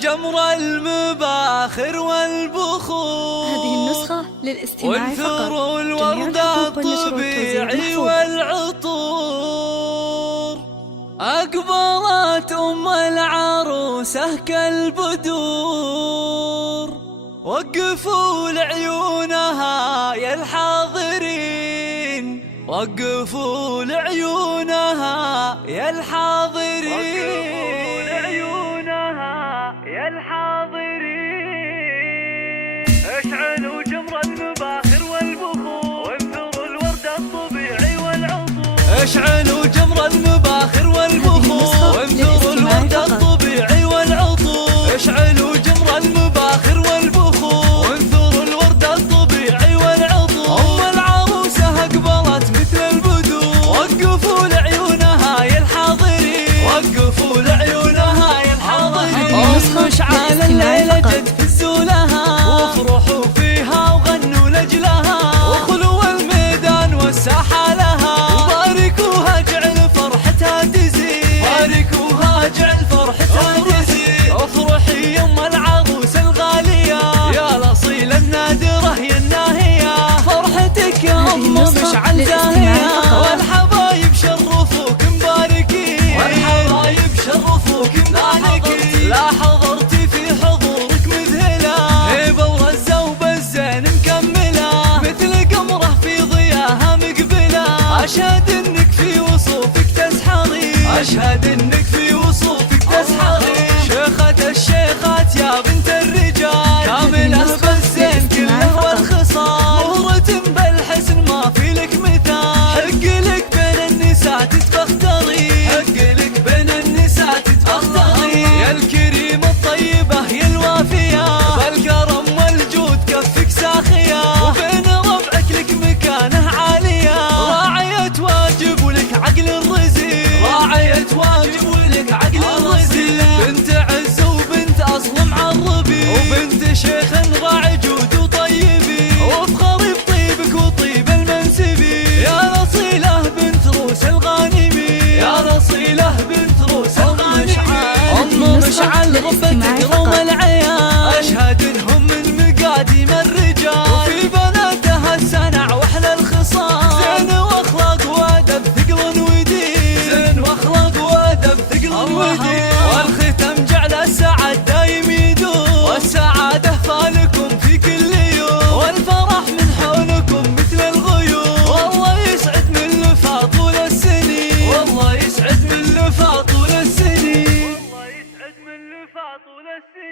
جمر المباخر والبخور. هذه النسخة للاستماع فقط. وانثروا الورد الطبيعي والعطور. أقبلت أم العروسة كالبدور. وقفوا لعيونها يا الحاضرين، وقفوا لعيونها يا الحاضرين، وقفوا لعيونها يا الحاضرين. اشعلوا جمر المباخر والبخور. وانثروا الورد الطبيعي والعطور. اشعلوا جمر المباخر والبخور. وانثروا الورد الطبيعي والعطور. اشعلوا جمر المباخر والبخور. وانثروا الورد الطبيعي والعطور. أم العروسة أقبلت مثل البدور. وقفوا لعيونها يا الحاضرين، وقفوا لعيونها يا الحاضرين. مشعل الليلة جد فزوا لها، وافرحوا فيها وغنوا لأجلها، وخلوا الميدان والساحة لها. وباركوها جعل فرحتها تزيد، باركوها جعل فرحتها تزيد. افرحي يم العروسة الغالية يا الأصيلة النادرة يا الناهية. فرحتك يا أم مشعل زاهية، والحبايب شرفوك مباركين، والحبايب شرفوك مباركين. لا حضرتي في حضورك مذهلة، هيبة ورزة وبالزين مكملة، مثل قمرة في ضياها مقبلة. أشهد إنك في وصوفك تسحري، أشهد إنك في وصوفك تسحري. شيخة الشيخات يا بنت الرجال، كاملة بالزين كله والخصال. مهرة بالحسن ما في لك مثال، حق لك بين النساء تتفختري، حق لك بين النساء تتفختري. يا الكريمة الطيبة يا الوافية، بالكرم والجود كفك ساخية، وبين ربعك لك مكانة عالية. راعية واجب ولك عقل الرزيل، راعية واجب ولك عقل الرزيل. بنت عز وبنت أصل معربي، وبنت شيخ راعي جود وطيبي. وافخري بطيبك وطيب المنسبي، يا نصيلة بنت روس الغانمي، يا نصيلة بنت روس الغانمي. أم مشعل ربتك روم العيال، أشهد إنهم من مقاديم الرجال، وفي بناتها السنع وأحلى الخصال. زين وأخلاق وأدب ثقل ودين، زين وأخلاق وأدب ثقل ودين. والختم جعل السعد دايم يدوم، والسعادة فالكم في كل يوم، والفرح من حولكم مثل الغيوم. والله يسعد من لفا طول السنين، والله يسعد من لفا طول السنين، والله يسعد من لفا طول السنين.